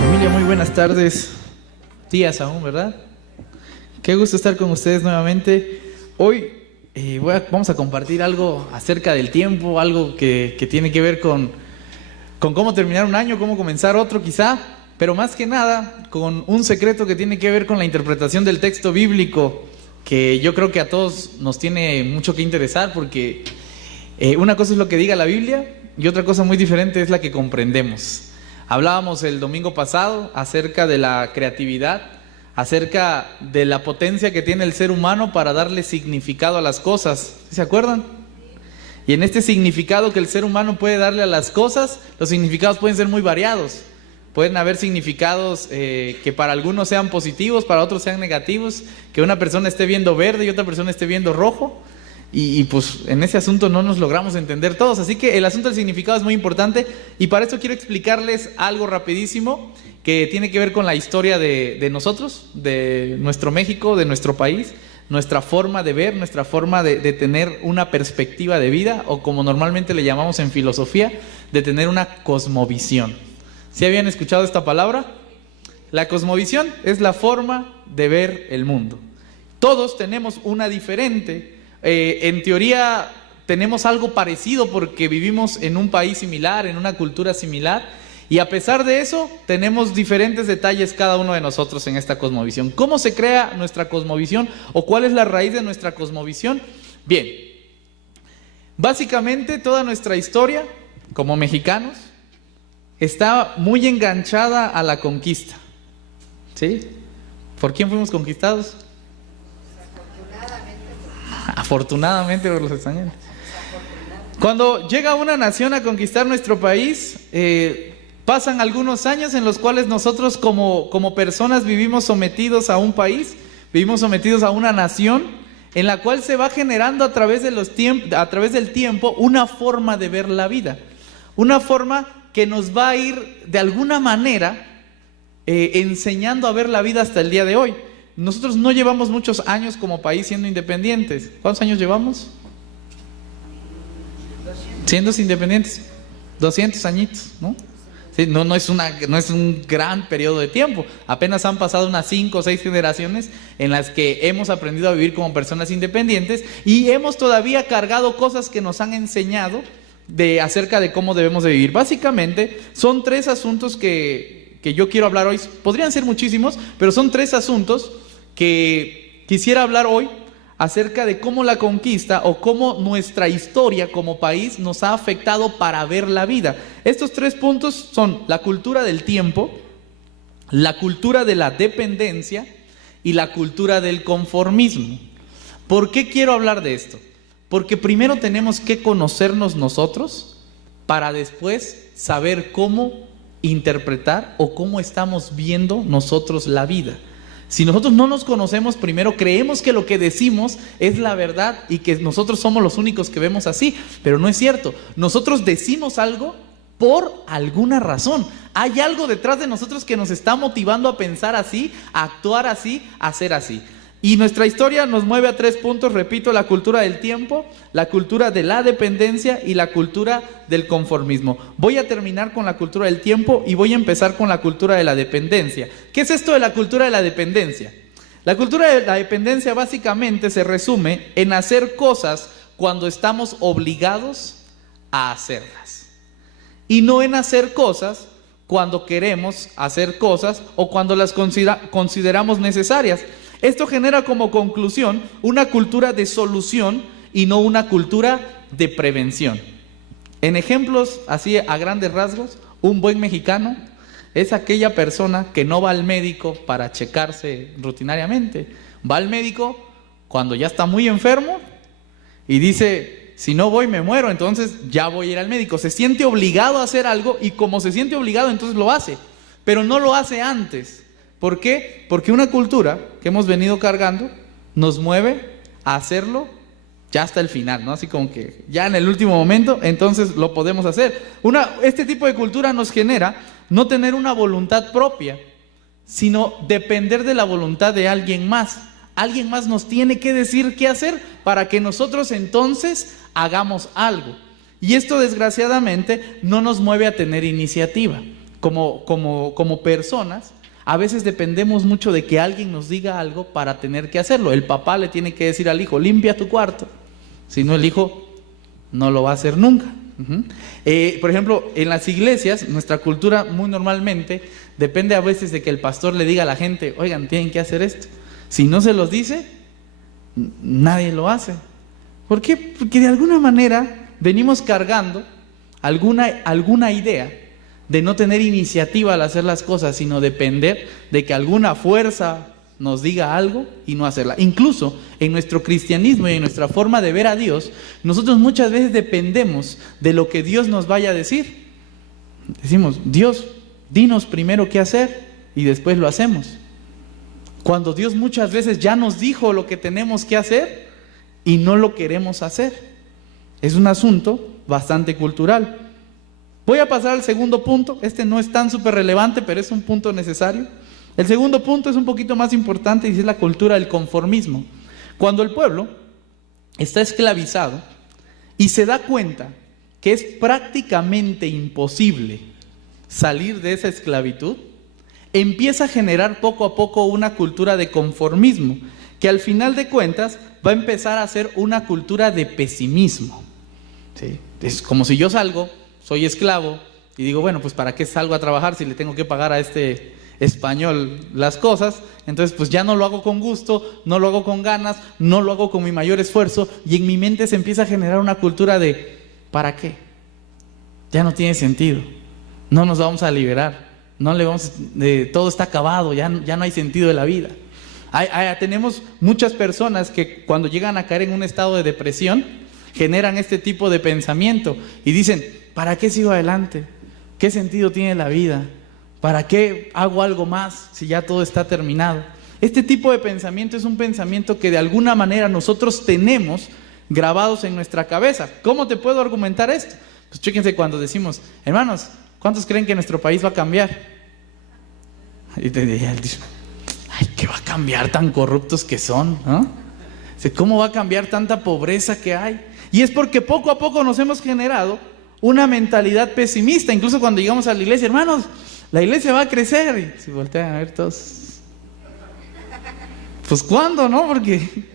Familia, muy buenas tardes, días aún, ¿verdad? Qué gusto estar con ustedes nuevamente. Hoy vamos a compartir algo acerca del tiempo, algo que tiene que ver con cómo terminar un año, cómo comenzar otro quizá, pero más que nada con un secreto que tiene que ver con la interpretación del texto bíblico, que yo creo que a todos nos tiene mucho que interesar, porque una cosa es lo que diga la Biblia y otra cosa muy diferente es la que comprendemos. Hablábamos el domingo pasado acerca de la creatividad, acerca de la potencia que tiene el ser humano para darle significado a las cosas. ¿Se acuerdan? Y en este significado que el ser humano puede darle a las cosas, los significados pueden ser muy variados. Pueden haber significados que para algunos sean positivos, para otros sean negativos, que una persona esté viendo verde y otra persona esté viendo rojo. Y pues en ese asunto no nos logramos entender todos, así que el asunto del significado es muy importante y para eso quiero explicarles algo rapidísimo que tiene que ver con la historia de nosotros, de nuestro México, de nuestro país, nuestra forma de ver, nuestra forma de tener una perspectiva de vida, o como normalmente le llamamos en filosofía, de tener una cosmovisión. ¿Sí habían escuchado esta palabra? La cosmovisión es la forma de ver el mundo. Todos tenemos una diferente. En teoría tenemos algo parecido porque vivimos en un país similar, en una cultura similar, y a pesar de eso tenemos diferentes detalles cada uno de nosotros en esta cosmovisión. ¿Cómo se crea nuestra cosmovisión o cuál es la raíz de nuestra cosmovisión? Bien, básicamente toda nuestra historia como mexicanos está muy enganchada a la conquista. ¿Sí? ¿Por quién fuimos conquistados? Afortunadamente por los españoles. Cuando llega una nación a conquistar nuestro país, pasan algunos años en los cuales nosotros como personas vivimos sometidos a un país, vivimos sometidos a una nación en la cual se va generando a través del tiempo una forma de ver la vida, una forma que nos va a ir de alguna manera enseñando a ver la vida hasta el día de hoy. Nosotros no llevamos muchos años como país siendo independientes. ¿Cuántos años llevamos? 200. Siendo independientes. 200 añitos, ¿no? Sí, no es un gran periodo de tiempo. Apenas han pasado unas 5 o 6 generaciones en las que hemos aprendido a vivir como personas independientes y hemos todavía cargado cosas que nos han enseñado acerca de cómo debemos de vivir. Básicamente son 3 asuntos que yo quiero hablar hoy. Podrían ser muchísimos, pero son 3 asuntos que quisiera hablar hoy acerca de cómo la conquista o cómo nuestra historia como país nos ha afectado para ver la vida. Estos 3 puntos son la cultura del tiempo, la cultura de la dependencia y la cultura del conformismo. ¿Por qué quiero hablar de esto? Porque primero tenemos que conocernos nosotros para después saber cómo interpretar o cómo estamos viendo nosotros la vida. Si nosotros no nos conocemos primero, creemos que lo que decimos es la verdad y que nosotros somos los únicos que vemos así, pero no es cierto. Nosotros decimos algo por alguna razón. Hay algo detrás de nosotros que nos está motivando a pensar así, a actuar así, a ser así. Y nuestra historia nos mueve a 3 puntos, repito: la cultura del tiempo, la cultura de la dependencia y la cultura del conformismo. Voy a terminar con la cultura del tiempo y voy a empezar con la cultura de la dependencia. ¿Qué es esto de la cultura de la dependencia? La cultura de la dependencia básicamente se resume en hacer cosas cuando estamos obligados a hacerlas, y no en hacer cosas cuando queremos hacer cosas o cuando las consideramos necesarias. Esto genera como conclusión una cultura de solución y no una cultura de prevención. En ejemplos así a grandes rasgos, un buen mexicano es aquella persona que no va al médico para checarse rutinariamente. Va al médico cuando ya está muy enfermo y dice: si no voy me muero, entonces ya voy a ir al médico. Se siente obligado a hacer algo y como se siente obligado entonces lo hace, pero no lo hace antes. ¿Por qué? Porque una cultura que hemos venido cargando nos mueve a hacerlo ya hasta el final, ¿no? Así como que ya en el último momento, entonces lo podemos hacer. Este tipo de cultura nos genera no tener una voluntad propia, sino depender de la voluntad de alguien más. Alguien más nos tiene que decir qué hacer para que nosotros entonces hagamos algo. Y esto desgraciadamente no nos mueve a tener iniciativa. Como personas, a veces dependemos mucho de que alguien nos diga algo para tener que hacerlo. El papá le tiene que decir al hijo, limpia tu cuarto. Si no, el hijo no lo va a hacer nunca. Por ejemplo, en las iglesias, nuestra cultura muy normalmente depende a veces de que el pastor le diga a la gente, oigan, tienen que hacer esto. Si no se los dice, nadie lo hace. ¿Por qué? Porque de alguna manera venimos cargando alguna idea de no tener iniciativa al hacer las cosas, sino depender de que alguna fuerza nos diga algo y no hacerla. Incluso en nuestro cristianismo y en nuestra forma de ver a Dios, nosotros muchas veces dependemos de lo que Dios nos vaya a decir. Decimos, Dios, dinos primero qué hacer y después lo hacemos. Cuando Dios muchas veces ya nos dijo lo que tenemos que hacer y no lo queremos hacer. Es un asunto bastante cultural. Voy a pasar al segundo punto. Este no es tan súper relevante, pero es un punto necesario. El segundo punto es un poquito más importante y es la cultura del conformismo. Cuando el pueblo está esclavizado y se da cuenta que es prácticamente imposible salir de esa esclavitud, empieza a generar poco a poco una cultura de conformismo, que al final de cuentas va a empezar a ser una cultura de pesimismo. ¿Sí? Es como si yo salgo, soy esclavo, y digo, bueno, pues ¿para qué salgo a trabajar si le tengo que pagar a este español las cosas? Entonces pues ya no lo hago con gusto, no lo hago con ganas, no lo hago con mi mayor esfuerzo, y en mi mente se empieza a generar una cultura de ¿para qué? Ya no tiene sentido, no nos vamos a liberar, todo está acabado, ya no hay sentido de la vida. Tenemos muchas personas que cuando llegan a caer en un estado de depresión generan este tipo de pensamiento y dicen, ¿para qué sigo adelante? ¿Qué sentido tiene la vida? ¿Para qué hago algo más si ya todo está terminado? Este tipo de pensamiento es un pensamiento que de alguna manera nosotros tenemos grabados en nuestra cabeza. ¿Cómo te puedo argumentar esto? Pues chéquense cuando decimos, hermanos, ¿cuántos creen que nuestro país va a cambiar? Y te diría, ay, ¿qué va a cambiar tan corruptos que son? ¿No? ¿Cómo va a cambiar tanta pobreza que hay? Y es porque poco a poco nos hemos generado una mentalidad pesimista. Incluso cuando llegamos a la iglesia, hermanos, la iglesia va a crecer. Y si voltean a ver todos, pues ¿cuándo, no? Porque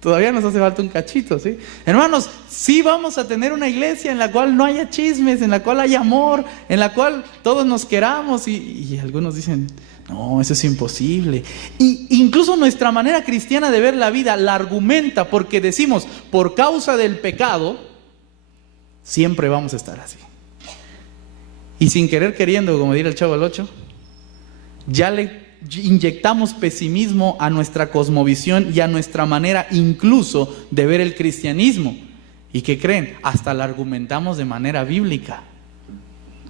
todavía nos hace falta un cachito, ¿sí? Hermanos, sí vamos a tener una iglesia en la cual no haya chismes, en la cual haya amor, en la cual todos nos queramos. Y algunos dicen, no, eso es imposible. Y incluso nuestra manera cristiana de ver la vida la argumenta porque decimos, por causa del pecado, siempre vamos a estar así. Y sin querer queriendo, como diría el Chavo del Ocho, ya le inyectamos pesimismo a nuestra cosmovisión y a nuestra manera incluso de ver el cristianismo. ¿Y qué creen? Hasta la argumentamos de manera bíblica.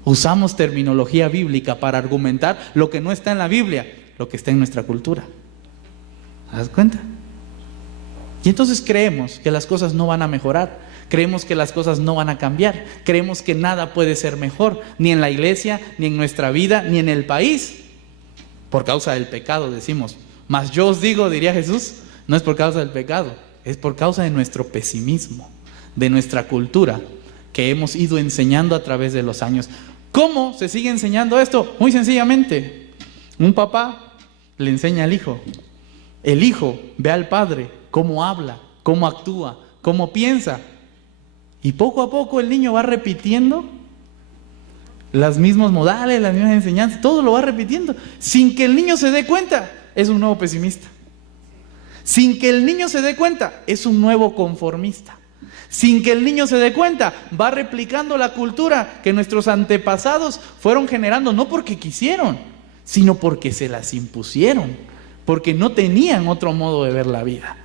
Usamos terminología bíblica para argumentar lo que no está en la Biblia, lo que está en nuestra cultura. ¿Te das cuenta? Y entonces creemos que las cosas no van a mejorar, creemos que las cosas no van a cambiar, creemos que nada puede ser mejor, ni en la iglesia, ni en nuestra vida, ni en el país, por causa del pecado, decimos. Mas yo os digo, diría Jesús, no es por causa del pecado, es por causa de nuestro pesimismo, de nuestra cultura que hemos ido enseñando a través de los años. ¿Cómo se sigue enseñando esto? Muy sencillamente, un papá le enseña al hijo. El hijo ve al padre cómo habla, cómo actúa, cómo piensa. Y poco a poco el niño va repitiendo los mismos modales, las mismas enseñanzas, todo lo va repitiendo. Sin que el niño se dé cuenta, es un nuevo pesimista. Sin que el niño se dé cuenta, es un nuevo conformista. Sin que el niño se dé cuenta, va replicando la cultura que nuestros antepasados fueron generando, no porque quisieron, sino porque se las impusieron, porque no tenían otro modo de ver la vida.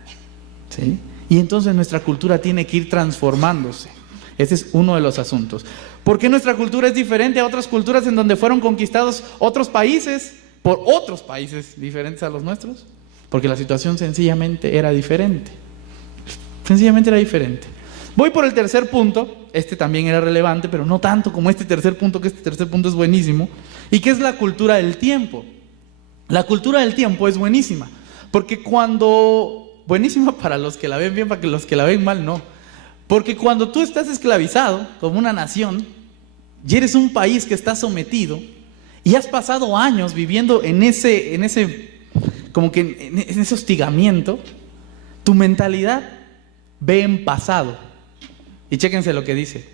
¿Sí? Y entonces nuestra cultura tiene que ir transformándose. Ese es uno de los asuntos. ¿Por qué nuestra cultura es diferente a otras culturas en donde fueron conquistados otros países por otros países diferentes a los nuestros? Porque la situación sencillamente era diferente. Sencillamente era diferente. Voy por el tercer punto. Este también era relevante, pero no tanto como este tercer punto, que este tercer punto es buenísimo. Y que es la cultura del tiempo. La cultura del tiempo es buenísima. Porque cuando buenísima para los que la ven bien, para que los que la ven mal no. Porque cuando tú estás esclavizado como una nación y eres un país que está sometido y has pasado años viviendo en ese como que en ese hostigamiento, tu mentalidad ve en pasado. Y chéquense lo que dice: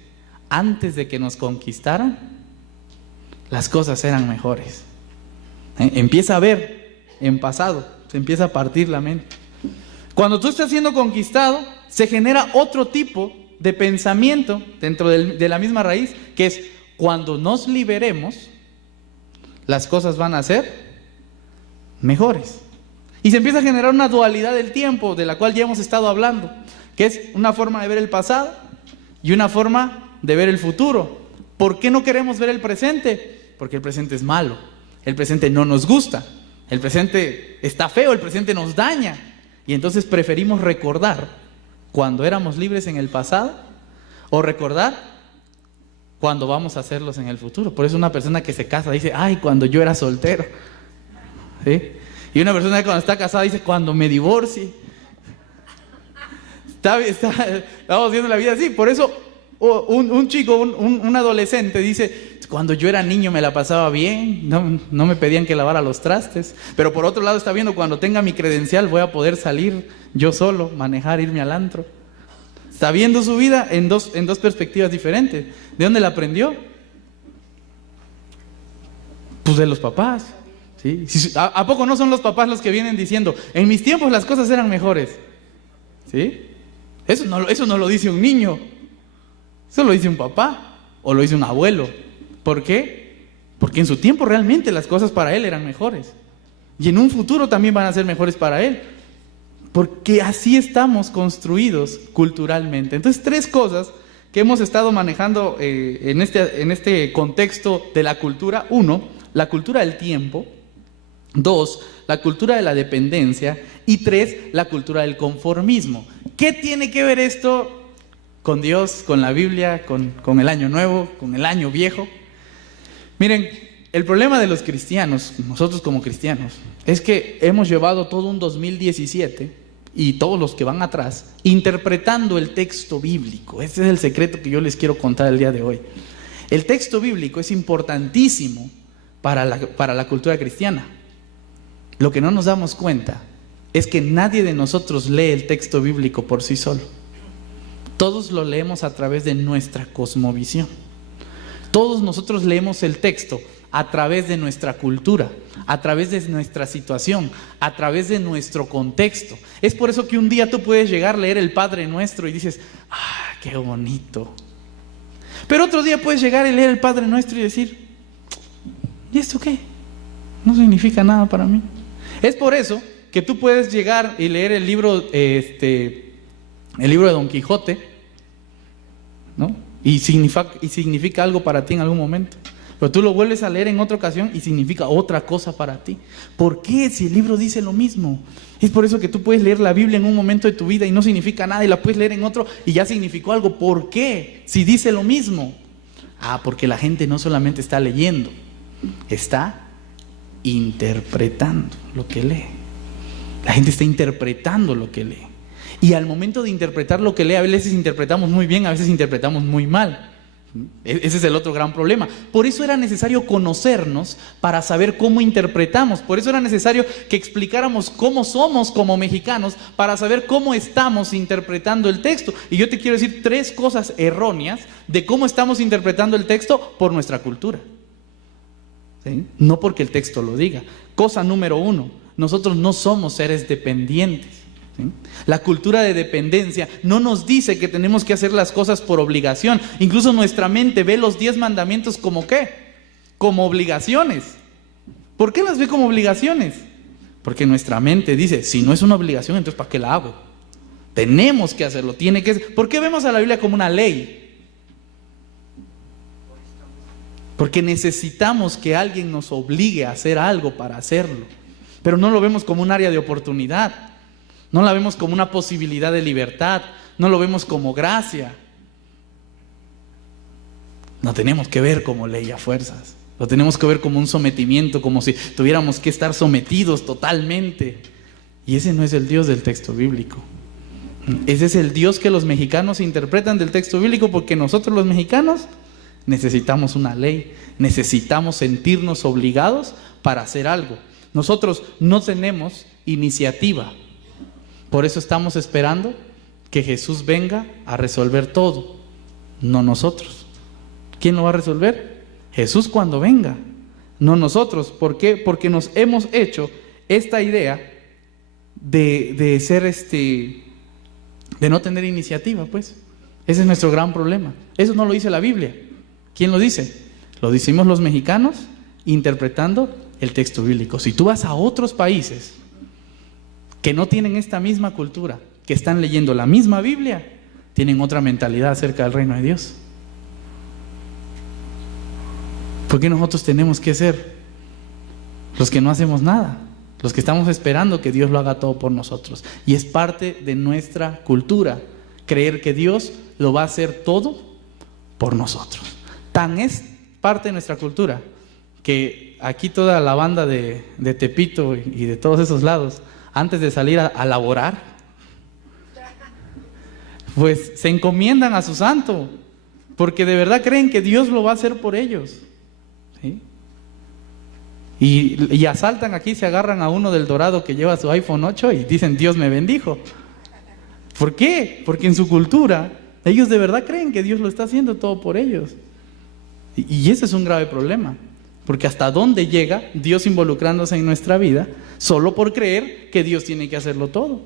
antes de que nos conquistaran, las cosas eran mejores. Empieza a ver en pasado, se empieza a partir la mente. Cuando tú estás siendo conquistado, se genera otro tipo de pensamiento dentro de la misma raíz, que es: cuando nos liberemos, las cosas van a ser mejores. Y se empieza a generar una dualidad del tiempo, de la cual ya hemos estado hablando, que es una forma de ver el pasado y una forma de ver el futuro. ¿Por qué no queremos ver el presente? Porque el presente es malo, el presente no nos gusta, el presente está feo, el presente nos daña. Y entonces preferimos recordar cuando éramos libres en el pasado o recordar cuando vamos a hacerlos en el futuro. Por eso una persona que se casa dice: ay, cuando yo era soltero, ¿sí? Y una persona que cuando está casada dice: cuando me divorcie. Estamos viendo la vida así. Por eso un chico, un adolescente dice: cuando yo era niño me la pasaba bien, no me pedían que lavara los trastes. Pero por otro lado está viendo: cuando tenga mi credencial voy a poder salir yo solo, manejar, irme al antro. Está viendo su vida en dos perspectivas diferentes. ¿De dónde la aprendió? Pues de los papás, ¿sí? ¿A poco no son los papás los que vienen diciendo: en mis tiempos las cosas eran mejores? ¿Sí? Eso no lo dice un niño, eso lo dice un papá o lo dice un abuelo. ¿Por qué? Porque en su tiempo realmente las cosas para él eran mejores y en un futuro también van a ser mejores para él, porque así estamos construidos culturalmente. Entonces, 3 cosas que hemos estado manejando en este contexto de la cultura. 1, la cultura del tiempo. 2, la cultura de la dependencia. Y 3, la cultura del conformismo. ¿Qué tiene que ver esto con Dios, con la Biblia, con el año nuevo, con el año viejo? Miren, el problema de los cristianos, nosotros como cristianos, es que hemos llevado todo un 2017 y todos los que van atrás interpretando el texto bíblico. Ese es el secreto que yo les quiero contar el día de hoy. El texto bíblico es importantísimo para la cultura cristiana. Lo que no nos damos cuenta es que nadie de nosotros lee el texto bíblico por sí solo. Todos lo leemos a través de nuestra cosmovisión. Todos nosotros leemos el texto a través de nuestra cultura, a través de nuestra situación, a través de nuestro contexto. Es por eso que un día tú puedes llegar a leer el Padre Nuestro y dices: ¡ah, qué bonito! Pero otro día puedes llegar a leer el Padre Nuestro y decir: ¿y esto qué? No significa nada para mí. Es por eso que tú puedes llegar y leer el libro de Don Quijote, ¿no? Y significa algo para ti en algún momento. Pero tú lo vuelves a leer en otra ocasión y significa otra cosa para ti. ¿Por qué? Si el libro dice lo mismo. Es por eso que tú puedes leer la Biblia en un momento de tu vida y no significa nada, y la puedes leer en otro y ya significó algo. ¿Por qué? Si dice lo mismo. Porque la gente no solamente está leyendo, está interpretando lo que lee. La gente está interpretando lo que lee. Y al momento de interpretar lo que lee, a veces interpretamos muy bien, a veces interpretamos muy mal. Ese es el otro gran problema. Por eso era necesario conocernos para saber cómo interpretamos. Por eso era necesario que explicáramos cómo somos como mexicanos para saber cómo estamos interpretando el texto. Y yo te quiero decir 3 cosas erróneas de cómo estamos interpretando el texto por nuestra cultura, ¿sí? No porque el texto lo diga. Cosa número 1, nosotros no somos seres dependientes, ¿sí? La cultura de dependencia no nos dice que tenemos que hacer las cosas por obligación. Incluso nuestra mente ve los 10 mandamientos como ¿qué? Como obligaciones. ¿Por qué las ve como obligaciones? Porque nuestra mente dice: si no es una obligación, entonces ¿para qué la hago? Tenemos que hacerlo, tiene que ser. ¿Por qué vemos a la Biblia como una ley? Porque necesitamos que alguien nos obligue a hacer algo para hacerlo. Pero no lo vemos como un área de oportunidad. No la vemos como una posibilidad de libertad. No lo vemos como gracia. No tenemos que ver como ley a fuerzas. Lo tenemos que ver como un sometimiento, como si tuviéramos que estar sometidos totalmente. Y ese no es el Dios del texto bíblico. Ese es el Dios que los mexicanos interpretan del texto bíblico, porque nosotros los mexicanos necesitamos una ley, necesitamos sentirnos obligados para hacer algo. Nosotros no tenemos iniciativa, por eso estamos esperando que Jesús venga a resolver todo, no nosotros. ¿Quién lo va a resolver? Jesús cuando venga, no nosotros. ¿Por qué? Porque nos hemos hecho esta idea de ser de no tener iniciativa, pues. Ese es nuestro gran problema. Eso no lo dice la Biblia. ¿Quién lo dice? Lo decimos los mexicanos interpretando el texto bíblico. Si tú vas a otros países que no tienen esta misma cultura, que están leyendo la misma Biblia, tienen otra mentalidad acerca del reino de Dios. ¿Por qué nosotros tenemos que ser los que no hacemos nada? Los que estamos esperando que Dios lo haga todo por nosotros. Y es parte de nuestra cultura creer que Dios lo va a hacer todo por nosotros. Tan es parte de nuestra cultura que aquí toda la banda de Tepito y de todos esos lados, antes de salir a laborar, pues se encomiendan a su santo, porque de verdad creen que Dios lo va a hacer por ellos, ¿sí? Y asaltan aquí, se agarran a uno del Dorado que lleva su iPhone 8 y dicen: Dios me bendijo. ¿Por qué? Porque en su cultura ellos de verdad creen que Dios lo está haciendo todo por ellos. Y ese es un grave problema, porque hasta dónde llega Dios involucrándose en nuestra vida solo por creer que Dios tiene que hacerlo todo,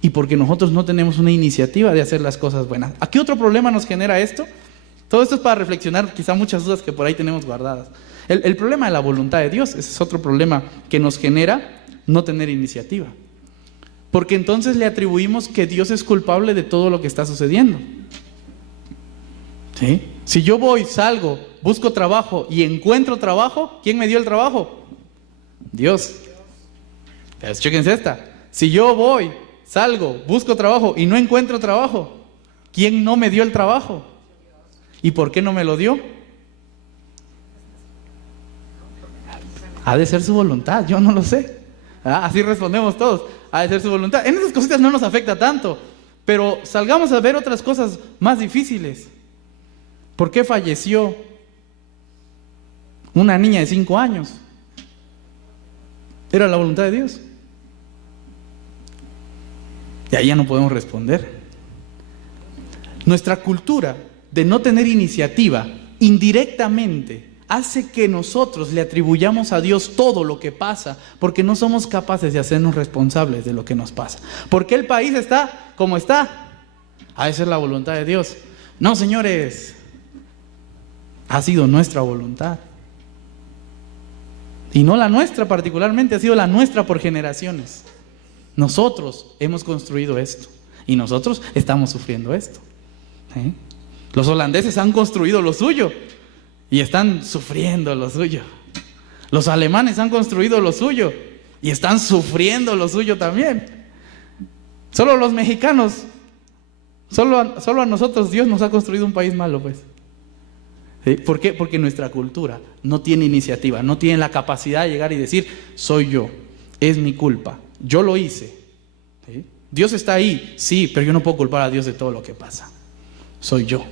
y porque nosotros no tenemos una iniciativa de hacer las cosas buenas. ¿A qué otro problema nos genera esto? Todo esto es para reflexionar quizá muchas dudas que por ahí tenemos guardadas. El problema de la voluntad de Dios, ese es otro problema que nos genera no tener iniciativa, porque entonces le atribuimos que Dios es culpable de todo lo que está sucediendo, ¿sí? Si yo voy, salgo, busco trabajo y encuentro trabajo, ¿quién me dio el trabajo? Dios. Pero chéquense esta: si yo voy, salgo, busco trabajo y no encuentro trabajo, ¿quién no me dio el trabajo? ¿Y por qué no me lo dio? Ha de ser su voluntad, yo no lo sé. Así respondemos todos: ha de ser su voluntad. En esas cositas no nos afecta tanto, pero salgamos a ver otras cosas más difíciles. ¿Por qué falleció una niña de 5 años? ¿Era la voluntad de Dios? Y ahí ya no podemos responder. Nuestra cultura de no tener iniciativa indirectamente hace que nosotros le atribuyamos a Dios todo lo que pasa, porque no somos capaces de hacernos responsables de lo que nos pasa. ¿Por qué el país está como está? Ha de ser la voluntad de Dios. No, señores, ha sido nuestra voluntad. Y no la nuestra particularmente, ha sido la nuestra por generaciones. Nosotros hemos construido esto y nosotros estamos sufriendo esto, ¿eh? Los holandeses han construido lo suyo y están sufriendo lo suyo. Los alemanes han construido lo suyo y están sufriendo lo suyo también. Solo los mexicanos, solo a nosotros Dios nos ha construido un país malo, pues. ¿Sí? ¿Por qué? Porque nuestra cultura no tiene iniciativa, no tiene la capacidad de llegar y decir: soy yo, es mi culpa, yo lo hice. ¿Sí? Dios está ahí, sí, pero yo no puedo culpar a Dios de todo lo que pasa. Soy yo.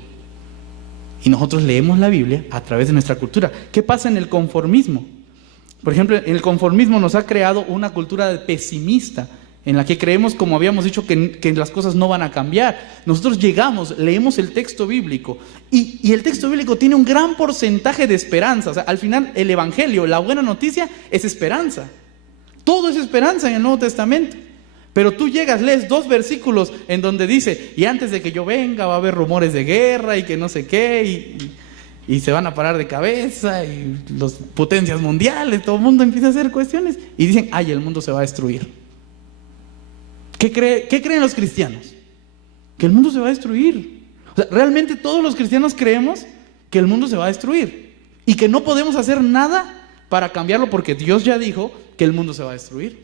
Y nosotros leemos la Biblia a través de nuestra cultura. ¿Qué pasa en el conformismo? Por ejemplo, el conformismo nos ha creado una cultura pesimista, en la que creemos, como habíamos dicho, que las cosas no van a cambiar. Nosotros llegamos, leemos el texto bíblico y el texto bíblico tiene un gran porcentaje de esperanza. O sea, al final el evangelio, la buena noticia, es esperanza. Todo es esperanza en el Nuevo Testamento. Pero tú llegas, lees 2 versículos en donde dice: y antes de que yo venga va a haber rumores de guerra y que no sé qué, y se van a parar de cabeza, y las potencias mundiales, todo el mundo empieza a hacer cuestiones y dicen: ay, el mundo se va a destruir. ¿Qué creen los cristianos? Que el mundo se va a destruir. O sea, realmente todos los cristianos creemos que el mundo se va a destruir y que no podemos hacer nada para cambiarlo, porque Dios ya dijo que el mundo se va a destruir.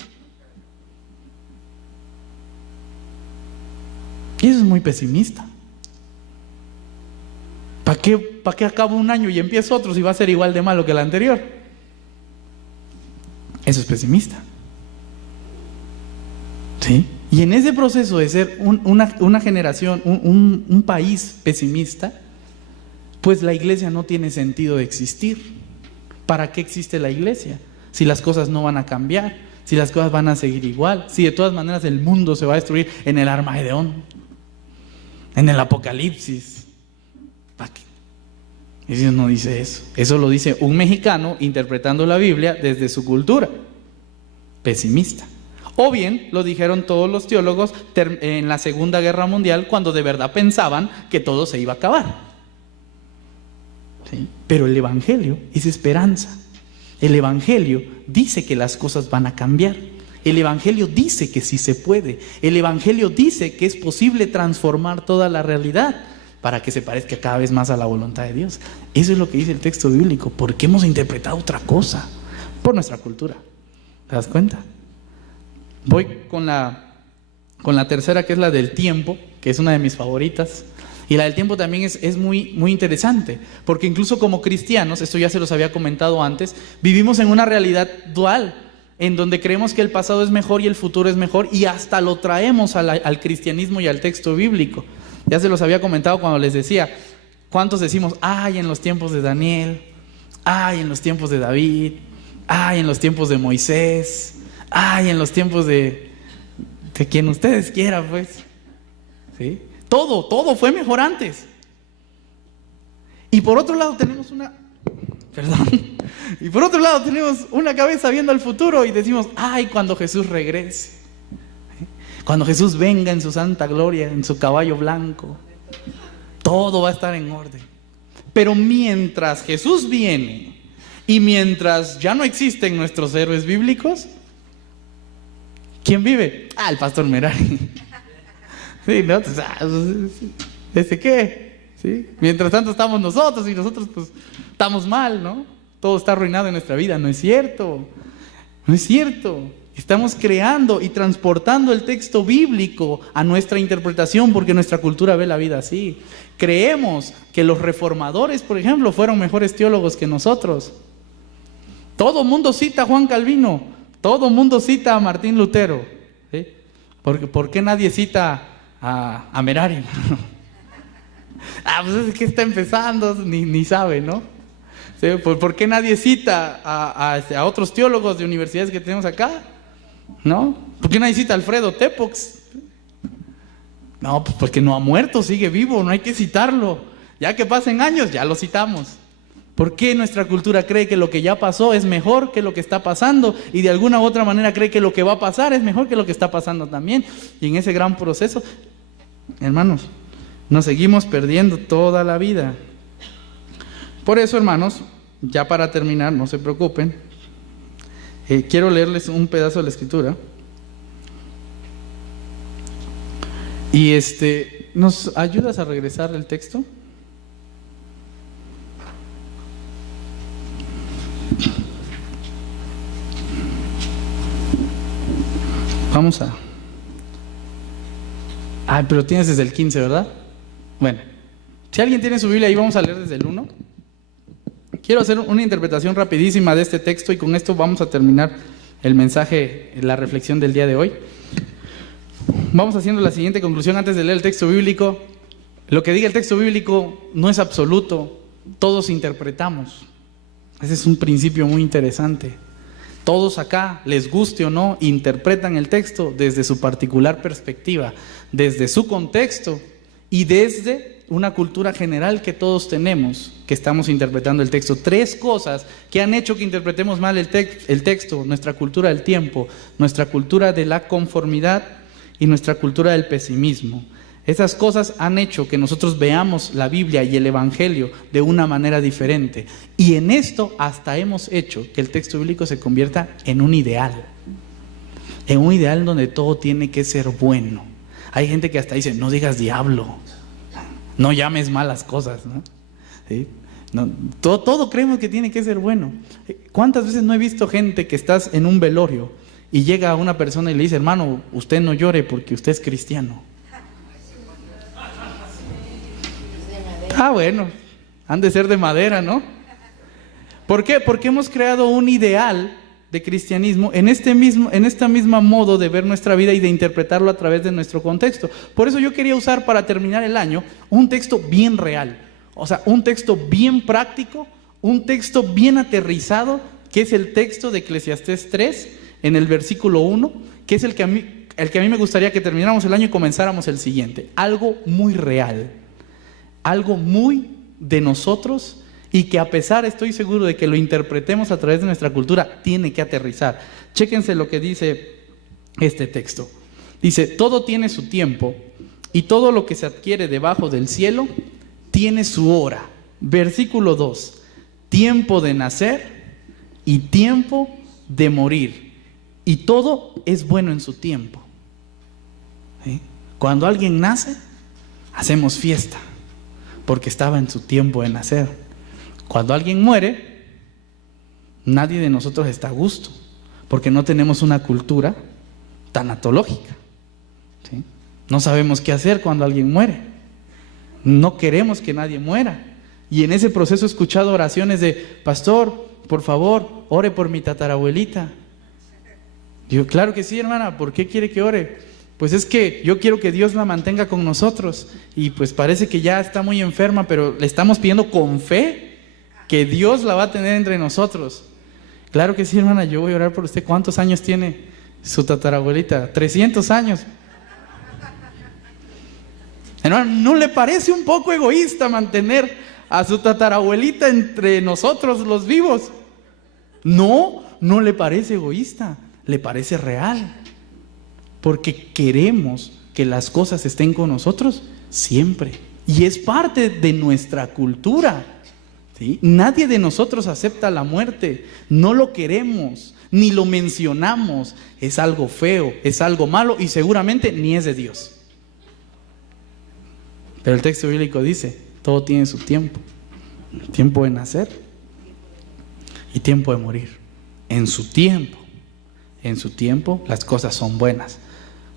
Y eso es muy pesimista. ¿Para qué acabo un año y empiezo otro si va a ser igual de malo que el anterior? Eso es pesimista. ¿Sí? Y en ese proceso de ser una generación, un país pesimista, pues la iglesia no tiene sentido de existir. ¿Para qué existe la iglesia? Si las cosas no van a cambiar, si las cosas van a seguir igual, si de todas maneras el mundo se va a destruir en el Armagedón, en el Apocalipsis. ¿Para qué? Dios no dice eso. Eso lo dice un mexicano interpretando la Biblia desde su cultura pesimista. O bien lo dijeron todos los teólogos en la Segunda Guerra Mundial, cuando de verdad pensaban que todo se iba a acabar. ¿Sí? Pero el Evangelio es esperanza. El Evangelio dice que las cosas van a cambiar. El Evangelio dice que sí se puede. El Evangelio dice que es posible transformar toda la realidad para que se parezca cada vez más a la voluntad de Dios. Eso es lo que dice el texto bíblico. ¿Por qué hemos interpretado otra cosa? Por nuestra cultura. ¿Te das cuenta? Voy con la tercera, que es la del tiempo, que es una de mis favoritas. Y la del tiempo también es muy, muy interesante, porque incluso como cristianos, esto ya se los había comentado antes, vivimos en una realidad dual, en donde creemos que el pasado es mejor y el futuro es mejor, y hasta lo traemos al cristianismo y al texto bíblico. Ya se los había comentado cuando les decía, ¿cuántos decimos, ay, en los tiempos de Daniel, ay, en los tiempos de David, ay, en los tiempos de Moisés, ay, en los tiempos de quien ustedes quieran, pues? ¿Sí? Todo fue mejor antes. Y por otro lado tenemos una cabeza viendo al futuro y decimos, ay, cuando Jesús regrese, cuando Jesús venga en su santa gloria, en su caballo blanco, todo va a estar en orden. Pero mientras Jesús viene y mientras ya no existen nuestros héroes bíblicos, ¿quién vive? El pastor Merari. Sí, ¿no? ¿Ese qué? ¿Sí? Mientras tanto estamos nosotros y nosotros pues estamos mal, ¿no? Todo está arruinado en nuestra vida. No es cierto. No es cierto. Estamos creando y transportando el texto bíblico a nuestra interpretación porque nuestra cultura ve la vida así. Creemos que los reformadores, por ejemplo, fueron mejores teólogos que nosotros. Todo mundo cita a Juan Calvino. Todo mundo cita a Martín Lutero. ¿Sí? ¿Por qué nadie cita a Merari? Pues es que está empezando, ni sabe, ¿no? ¿Sí? ¿Por qué nadie cita a otros teólogos de universidades que tenemos acá? ¿No? ¿Por qué nadie cita a Alfredo Tepox? No, pues porque no ha muerto, sigue vivo, no hay que citarlo. Ya que pasen años, ya lo citamos. ¿Por qué nuestra cultura cree que lo que ya pasó es mejor que lo que está pasando? Y de alguna u otra manera cree que lo que va a pasar es mejor que lo que está pasando también. Y en ese gran proceso, hermanos, nos seguimos perdiendo toda la vida. Por eso, hermanos, ya para terminar, no se preocupen, quiero leerles un pedazo de la Escritura. Y ¿nos ayudas a regresar el texto? Vamos a... pero tienes desde el 15, ¿verdad? Bueno, si alguien tiene su Biblia ahí, vamos a leer desde el 1. Quiero hacer una interpretación rapidísima de este texto y con esto vamos a terminar el mensaje, la reflexión del día de hoy. Vamos haciendo la siguiente conclusión antes de leer el texto bíblico. Lo que diga el texto bíblico no es absoluto, todos interpretamos. Ese es un principio muy interesante. Todos acá, les guste o no, interpretan el texto desde su particular perspectiva, desde su contexto y desde una cultura general que todos tenemos, que estamos interpretando el texto. 3 cosas que han hecho que interpretemos mal el texto: nuestra cultura del tiempo, nuestra cultura de la conformidad y nuestra cultura del pesimismo. Esas cosas han hecho que nosotros veamos la Biblia y el Evangelio de una manera diferente. Y en esto hasta hemos hecho que el texto bíblico se convierta en un ideal. En un ideal donde todo tiene que ser bueno. Hay gente que hasta dice, no digas diablo, no llames malas cosas, ¿no? ¿Sí? No, todo creemos que tiene que ser bueno. ¿Cuántas veces no he visto gente que estás en un velorio y llega una persona y le dice, hermano, usted no llore porque usted es cristiano? Bueno, han de ser de madera, ¿no? ¿Por qué? Porque hemos creado un ideal de cristianismo en esta misma modo de ver nuestra vida y de interpretarlo a través de nuestro contexto. Por eso yo quería usar para terminar el año un texto bien real, o sea, un texto bien práctico, un texto bien aterrizado, que es el texto de Eclesiastés 3, en el versículo 1, que es el que a mí me gustaría que termináramos el año y comenzáramos el siguiente. Algo muy real, algo muy de nosotros, y que a pesar, estoy seguro de que lo interpretemos a través de nuestra cultura, tiene que aterrizar. Chéquense lo que dice este texto. Dice: todo tiene su tiempo, y todo lo que se adquiere debajo del cielo tiene su hora. Versículo 2: tiempo de nacer y tiempo de morir, y todo es bueno en su tiempo. ¿Sí? Cuando alguien nace, hacemos fiesta, porque estaba en su tiempo de nacer. Cuando alguien muere, nadie de nosotros está a gusto, porque no tenemos una cultura tanatológica. ¿Sí? No sabemos qué hacer cuando alguien muere. No queremos que nadie muera. Y en ese proceso he escuchado oraciones de: pastor, por favor, ore por mi tatarabuelita. Digo: claro que sí, hermana, ¿por qué quiere que ore? Pues es que yo quiero que Dios la mantenga con nosotros, y pues parece que ya está muy enferma, pero le estamos pidiendo con fe que Dios la va a tener entre nosotros. Claro que sí, hermana, yo voy a orar por usted. ¿Cuántos años tiene su tatarabuelita? 300 años. Hermano, ¿no le parece un poco egoísta mantener a su tatarabuelita entre nosotros los vivos? No, no le parece egoísta, le parece real, porque queremos que las cosas estén con nosotros siempre, y es parte de nuestra cultura. ¿Sí? Nadie de nosotros acepta la muerte, no lo queremos, ni lo mencionamos. Es algo feo, es algo malo, y seguramente ni es de Dios. Pero el texto bíblico dice: todo tiene su tiempo. Tiempo de nacer y tiempo de morir. En su tiempo las cosas son buenas.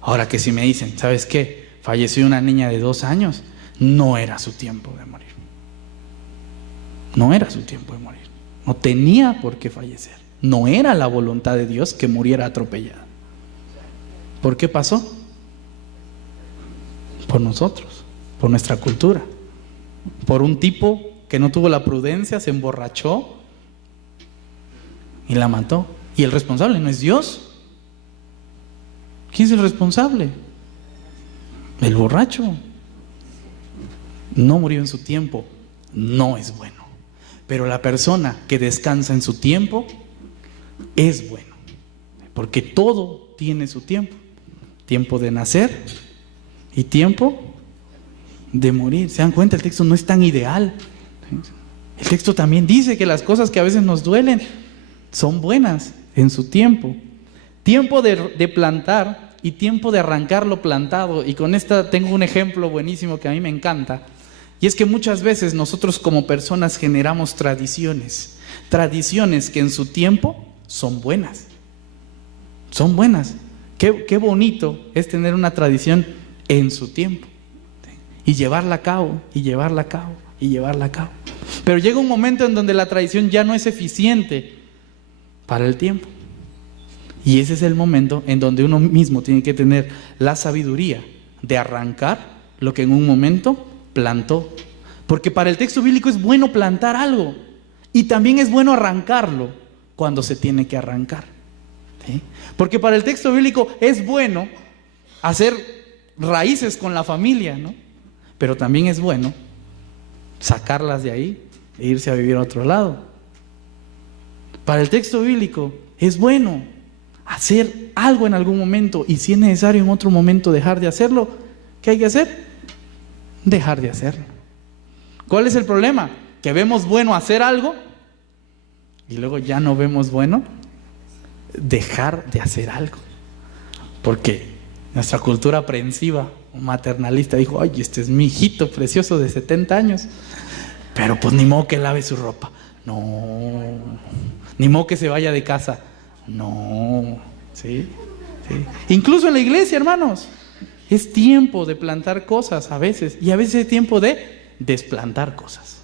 Ahora, que si me dicen: ¿sabes qué? Falleció una niña de 2 años, no era su tiempo de morir. No era su tiempo de morir. No tenía por qué fallecer. No era la voluntad de Dios que muriera atropellada. ¿Por qué pasó? Por nosotros, por nuestra cultura, por un tipo que no tuvo la prudencia, se emborrachó y la mató. Y el responsable no es Dios. ¿Quién es el responsable? El borracho. No murió en su tiempo, no es bueno. Pero la persona que descansa en su tiempo es bueno, porque todo tiene su tiempo. Tiempo de nacer y tiempo de morir. ¿Se dan cuenta? El texto no es tan ideal. El texto también dice que las cosas que a veces nos duelen son buenas en su tiempo. Tiempo de plantar y tiempo de arrancar lo plantado. Y con esta tengo un ejemplo buenísimo que a mí me encanta. Y es que muchas veces nosotros como personas generamos tradiciones que en su tiempo son buenas. Son buenas. Qué bonito es tener una tradición en su tiempo, ¿sí? Y llevarla a cabo, y llevarla a cabo, y llevarla a cabo. Pero llega un momento en donde la tradición ya no es eficiente para el tiempo. Y ese es el momento en donde uno mismo tiene que tener la sabiduría de arrancar lo que en un momento plantó. Porque para el texto bíblico es bueno plantar algo, y también es bueno arrancarlo cuando se tiene que arrancar, ¿sí? Porque para el texto bíblico es bueno hacer raíces con la familia, ¿no? Pero también es bueno sacarlas de ahí e irse a vivir a otro lado. Para el texto bíblico es bueno hacer algo en algún momento, y si es necesario en otro momento dejar de hacerlo, ¿qué hay que hacer? Dejar de hacerlo. ¿Cuál es el problema? Que vemos bueno hacer algo y luego ya no vemos bueno dejar de hacer algo, porque nuestra cultura aprensiva o maternalista dijo: ay, este es mi hijito precioso de 70 años, pero pues ni modo que lave su ropa, no, ni modo que se vaya de casa, no, ¿sí? ¿Sí? Incluso en la iglesia, hermanos, es tiempo de plantar cosas a veces, y a veces es tiempo de desplantar cosas,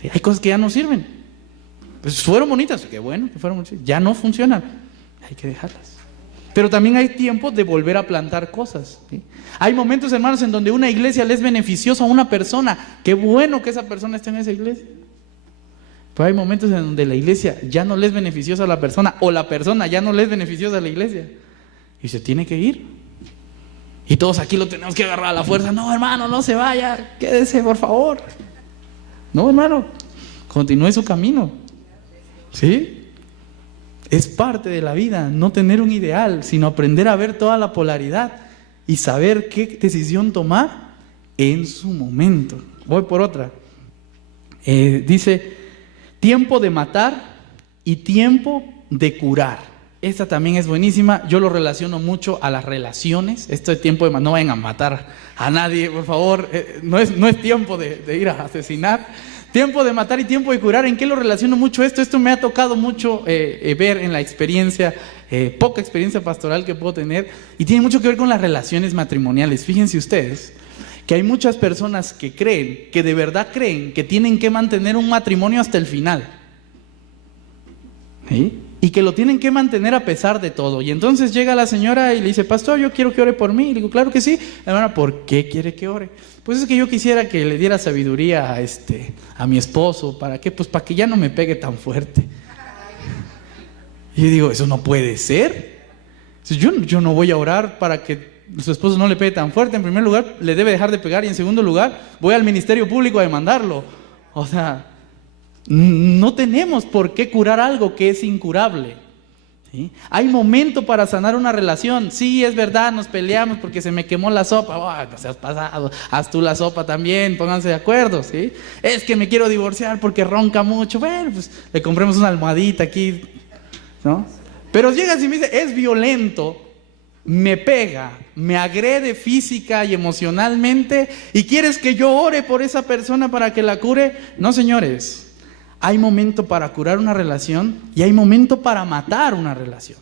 ¿sí? Hay cosas que ya no sirven, pues fueron bonitas, qué bueno que fueron bonitas, ya no funcionan, hay que dejarlas. Pero también hay tiempo de volver a plantar cosas, ¿sí? Hay momentos, hermanos, en donde una iglesia le es beneficiosa a una persona. Qué bueno que esa persona esté en esa iglesia. Pero hay momentos en donde la iglesia ya no le es beneficiosa a la persona, o la persona ya no le es beneficiosa a la iglesia, y se tiene que ir. Y todos aquí lo tenemos que agarrar a la fuerza. No, hermano, no se vaya, quédese, por favor. No, hermano, continúe su camino, ¿sí? Es parte de la vida, no tener un ideal, sino aprender a ver toda la polaridad y saber qué decisión tomar en su momento. Voy por otra. Dice, tiempo de matar y tiempo de curar. Esta también es buenísima. Yo lo relaciono mucho a las relaciones. Esto es tiempo de matar. No vayan a matar a nadie, por favor. No es tiempo de ir a asesinar. Tiempo de matar y tiempo de curar. ¿En qué lo relaciono mucho esto? Esto me ha tocado mucho ver en la experiencia, poca experiencia pastoral que puedo tener, y tiene mucho que ver con las relaciones matrimoniales. Fíjense ustedes que hay muchas personas que creen, que de verdad creen que tienen que mantener un matrimonio hasta el final, ¿sí? Y que lo tienen que mantener a pesar de todo. Y entonces llega la señora y le dice, pastor, yo quiero que ore por mí. Y le digo, claro que sí. Hermana, ¿por qué quiere que ore? Pues es que yo quisiera que le diera sabiduría a mi esposo. ¿Para qué? Pues para que ya no me pegue tan fuerte. Y yo digo, eso no puede ser. Yo no voy a orar para que su esposo no le pegue tan fuerte. En primer lugar, le debe dejar de pegar. Y en segundo lugar, voy al ministerio público a demandarlo. O sea, no tenemos por qué curar algo que es incurable, ¿sí? Hay momento para sanar una relación. Sí, es verdad, nos peleamos porque se me quemó la sopa. Oh, no seas pasado, haz tú la sopa también, pónganse de acuerdo, ¿sí? Es que me quiero divorciar porque ronca mucho. Bueno, pues le compremos una almohadita aquí, ¿no? Pero llegas y me dice, es violento, me pega, me agrede física y emocionalmente, y quieres que yo ore por esa persona para que la cure. No, señores. Hay momento para curar una relación y hay momento para matar una relación.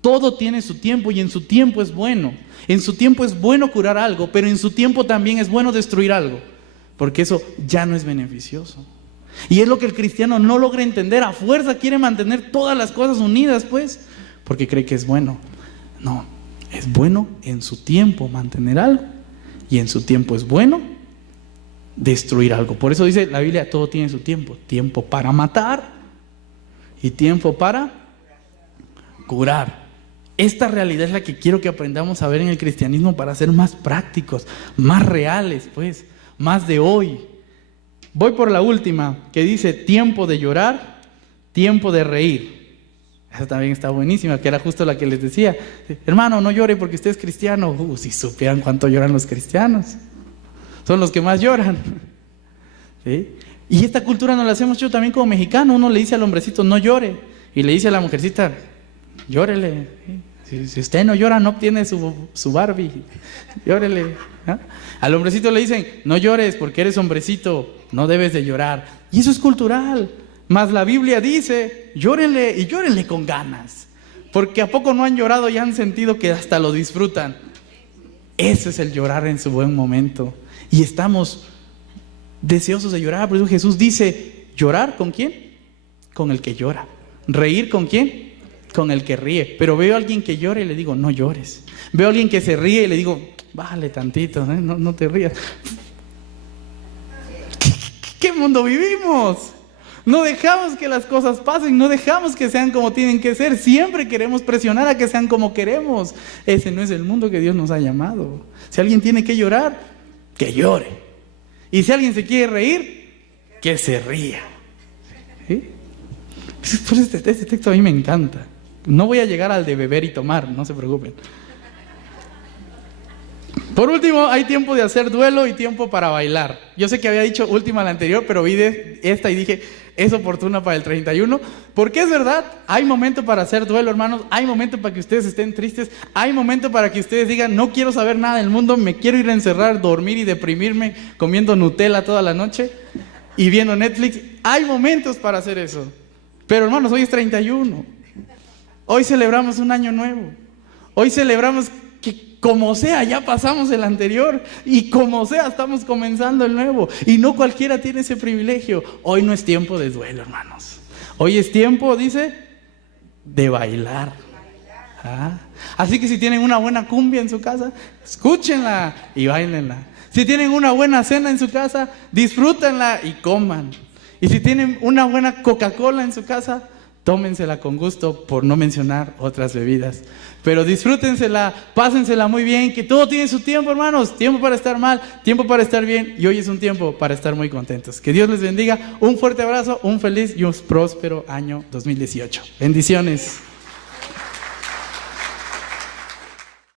Todo tiene su tiempo y en su tiempo es bueno. En su tiempo es bueno curar algo, pero en su tiempo también es bueno destruir algo, porque eso ya no es beneficioso. Y es lo que el cristiano no logra entender. A fuerza quiere mantener todas las cosas unidas, pues, porque cree que es bueno. No, es bueno en su tiempo mantener algo y en su tiempo es bueno destruir algo. Por eso dice la Biblia, todo tiene su tiempo. Tiempo para matar y tiempo para curar. Esta realidad es la que quiero que aprendamos a ver en el cristianismo para ser más prácticos, más reales, pues, más de hoy. Voy por la última, que dice tiempo de llorar, tiempo de reír. Esa también está buenísima, que era justo la que les decía. Hermano, no llore porque usted es cristiano. Si supieran cuánto lloran los cristianos. Son los que más lloran, ¿sí? Y esta cultura nos la hacemos yo también como mexicano. Uno le dice al hombrecito, no llore, y le dice a la mujercita, llórele, ¿sí? Si usted no llora, no obtiene su Barbie, llórele, ¿no? Al hombrecito le dicen, no llores porque eres hombrecito, no debes de llorar. Y eso es cultural. Mas la Biblia dice, llórenle, y llórenle con ganas, porque ¿a poco no han llorado y han sentido que hasta lo disfrutan? Ese es el llorar en su buen momento. Y estamos deseosos de llorar. Por eso Jesús dice, ¿llorar con quién? Con el que llora. ¿Reír con quién? Con el que ríe. Pero veo a alguien que llora y le digo, no llores. Veo a alguien que se ríe y le digo, bájale tantito, no te rías. ¿Qué mundo vivimos? No dejamos que las cosas pasen, no dejamos que sean como tienen que ser. Siempre queremos presionar a que sean como queremos. Ese no es el mundo que Dios nos ha llamado. Si alguien tiene que llorar, que llore. Y si alguien se quiere reír, que se ría. ¿Sí? Pues este texto a mí me encanta. No voy a llegar al de beber y tomar, no se preocupen. Por último, hay tiempo de hacer duelo y tiempo para bailar. Yo sé que había dicho última la anterior, pero vi de esta y dije, es oportuna para el 31. Porque es verdad, hay momento para hacer duelo, hermanos. Hay momento para que ustedes estén tristes. Hay momento para que ustedes digan, no quiero saber nada del mundo, me quiero ir a encerrar, dormir y deprimirme comiendo Nutella toda la noche y viendo Netflix. Hay momentos para hacer eso. Pero hermanos, hoy es 31. Hoy celebramos un año nuevo. Hoy celebramos que como sea, ya pasamos el anterior y como sea, estamos comenzando el nuevo. Y no cualquiera tiene ese privilegio. Hoy no es tiempo de duelo, hermanos. Hoy es tiempo, dice, de bailar. Ah. Así que si tienen una buena cumbia en su casa, escúchenla y bailenla. Si tienen una buena cena en su casa, disfrútenla y coman. Y si tienen una buena Coca-Cola en su casa, tómensela con gusto, por no mencionar otras bebidas. Pero disfrútensela, pásensela muy bien, que todo tiene su tiempo, hermanos. Tiempo para estar mal, tiempo para estar bien, y hoy es un tiempo para estar muy contentos. Que Dios les bendiga, un fuerte abrazo, un feliz y un próspero año 2018. Bendiciones.